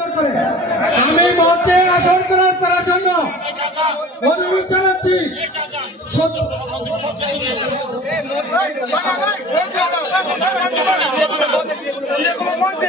আমি মঞ্চে আসন গ্রহণ করার জন্য অনুরোধ জানাচ্ছি। মন্ত্রী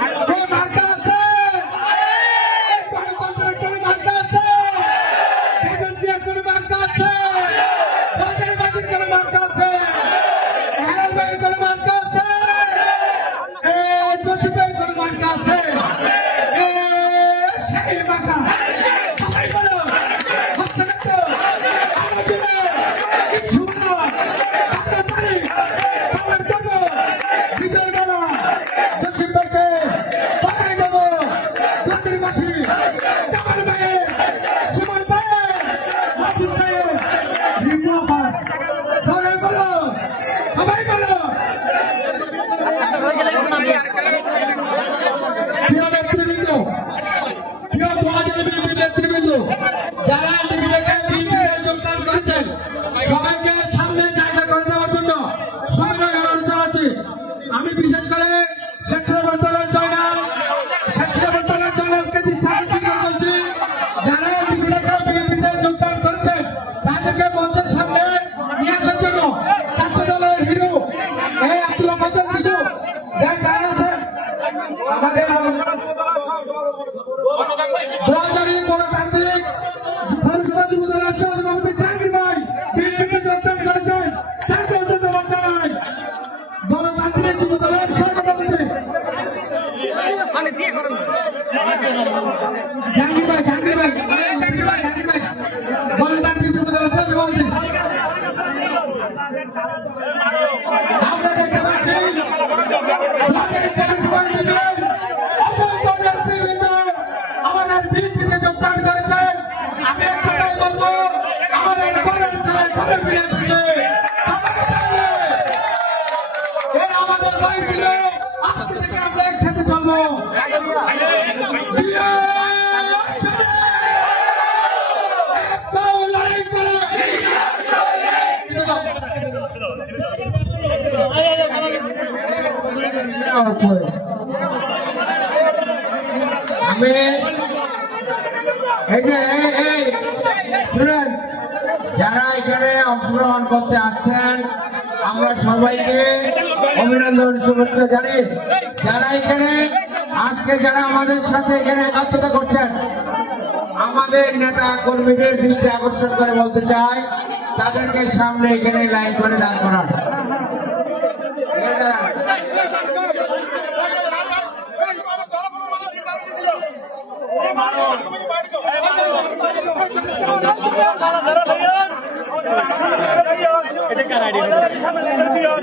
రాజకీయ ஜாங்கிபாய் ஜாங்கிபாய் যারা এখানে অংশগ্রহণ করতে আসছেন আমরা সবাইকে অভিনন্দন শুভেচ্ছা জানি যারা এখানে আজকে যারা আমাদের সাথে এখানে একাত্মতা করছেন আমাদের নেতা কর্মীদের দৃষ্টি আকর্ষণ করে বলতে চাই তাদেরকে সামনে এখানে লাইন করে দাঁড় করান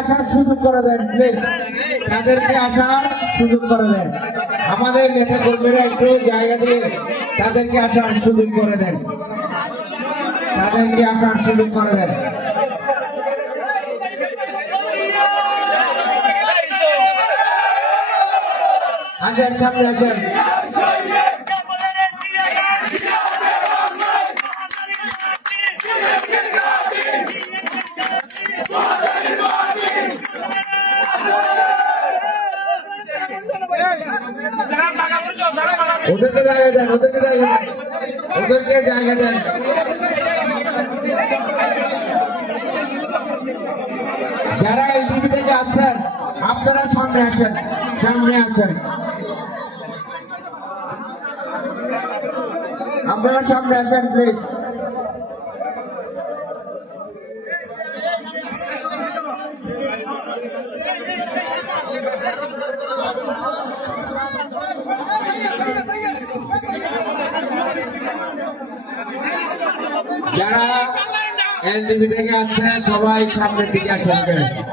আসার সুযোগ করে দেন, প্লিজ। তাদেরকে আসার সুযোগ করে দেন। আমাদের নেতা কর্মীরা একটু জায়গা দিয়ে তাদেরকে আসার সুযোগ করে দেন। তাদেরকে আসার সুযোগ করে দেন। আসেন, সামনে আসেন। ওদেরকে জায়গা দেন, ওদেরকে জায়গা দেন। ওদেরকে জায়গা দেন। যারা এলটিভি থেকে আসছেন, আপনারা সামনে আসেন সামনে আসেন। আপনারা সামনে আসেন প্লিজ যারা থেকে আসছে সবাই সামনের দিকে আসেন।